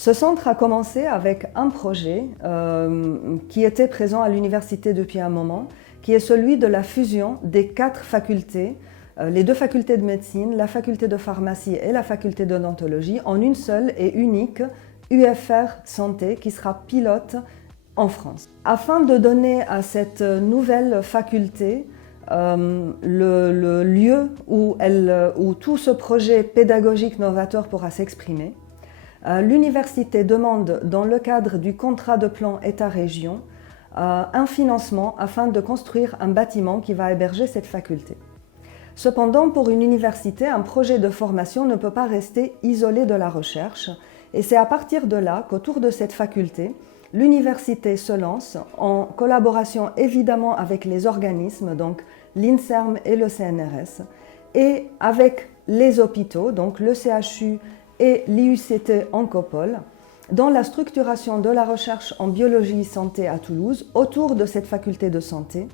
Ce centre a commencé avec un projet qui était présent à l'université depuis un moment, qui est celui de la fusion des 4 facultés, les 2 facultés de médecine, la faculté de pharmacie et la faculté d'odontologie, en une seule et unique UFR Santé qui sera pilote en France. Afin de donner à cette nouvelle faculté le lieu où tout ce projet pédagogique novateur pourra s'exprimer, l'université demande, dans le cadre du contrat de plan État-région, un financement afin de construire un bâtiment qui va héberger cette faculté. Cependant, pour une université, un projet de formation ne peut pas rester isolé de la recherche, et c'est à partir de là qu'autour de cette faculté, l'université se lance en collaboration évidemment avec les organismes, donc l'INSERM et le CNRS, et avec les hôpitaux, donc le CHU et l'IUCT Oncopole, dans la structuration de la recherche en biologie santé à Toulouse autour de cette faculté de santé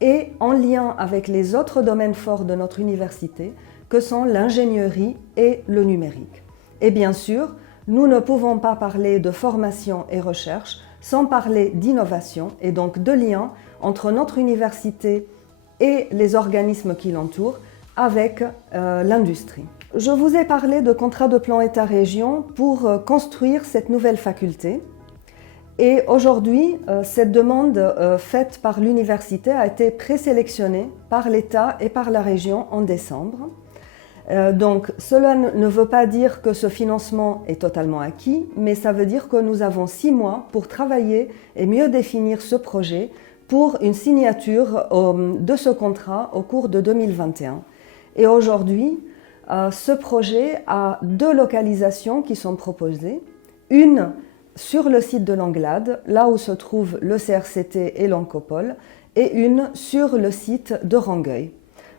et en lien avec les autres domaines forts de notre université que sont l'ingénierie et le numérique. Et bien sûr, nous ne pouvons pas parler de formation et recherche sans parler d'innovation et donc de lien entre notre université et les organismes qui l'entourent avec l'industrie. Je vous ai parlé de contrat de plan État-région pour construire cette nouvelle faculté. Et aujourd'hui, cette demande faite par l'université a été présélectionnée par l'État et par la région en décembre. Donc cela ne veut pas dire que ce financement est totalement acquis, mais ça veut dire que nous avons 6 mois pour travailler et mieux définir ce projet pour une signature de ce contrat au cours de 2021. Et aujourd'hui, ce projet a 2 localisations qui sont proposées. Une sur le site de l'Anglade, là où se trouvent le CRCT et l'Oncopole, et une sur le site de Rangueil.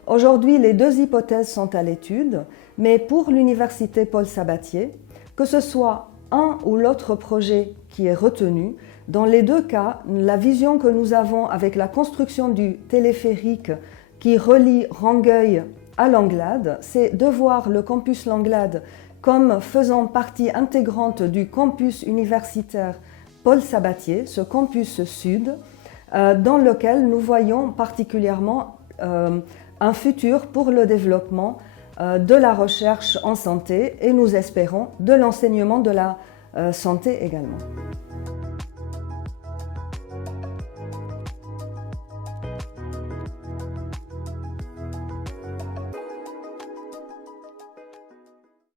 Aujourd'hui, les 2 hypothèses sont à l'étude, mais pour l'université Paul Sabatier, que ce soit un ou l'autre projet qui est retenu, dans les 2 cas, la vision que nous avons avec la construction du téléphérique qui relie Rangueil à l'Anglade, c'est de voir le campus L'Anglade comme faisant partie intégrante du campus universitaire Paul Sabatier, ce campus sud, dans lequel nous voyons particulièrement un futur pour le développement de la recherche en santé et nous espérons de l'enseignement de la santé également.